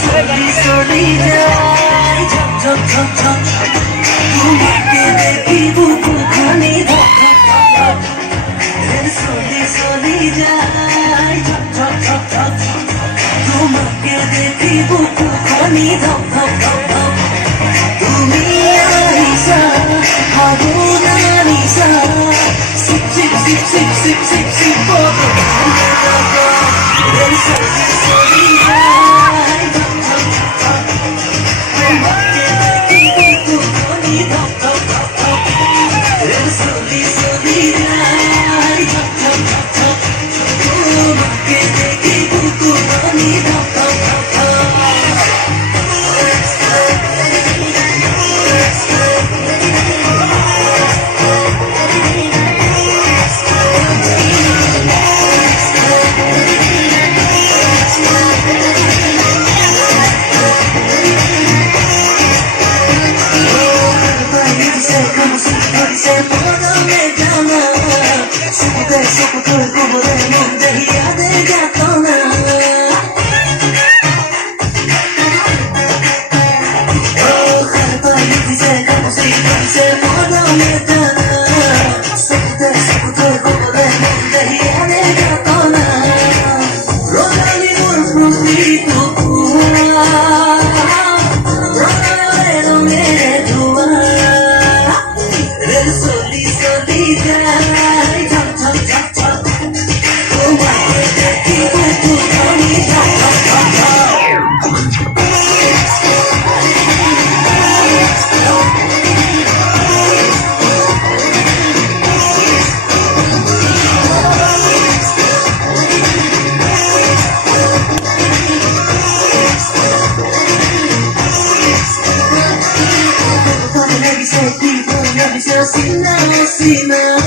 Slowly, slowly যায় ঝপ ঝপ ঝপ ঝপ তোমাকে দেখি বুকু খানি ধপ ধপ ধপ ধপ Slowly, slowly যায় ঝপ ঝপ ঝপ ঝপ তোমাকে দেখি বুকু খানি ধপ ধপ ধপ ধপ তুমি আইসা হাবো না নিসা sheep sheep sheep sheep sheep sheep sheep বলো Slowly, slowly যায় ঝপ ঝপ ঝপ ঝপ তোমাকে দেখি বুকু খানি ধপ ধপ ধপ ধপ Slowly, slowly যায় ঝপ ঝপ ঝপ ঝপ তোমাকে দেখি বুকু খানি ধপ ধপ ধপ ধপ Se puedo me llama Supo que como de monte y a de gatona Oh, harpa y dice como si se puedo me llama Supo que como de monte y a de gatona Roda mi un prostituta Roda de donde tú vas Slowly, slowly যায় ঝপ ঝপ ঝপ ঝপ তোমাকে দেখি বুকু খানি ধপ ধপ ধপ ধপ Never say people, never say sina, sina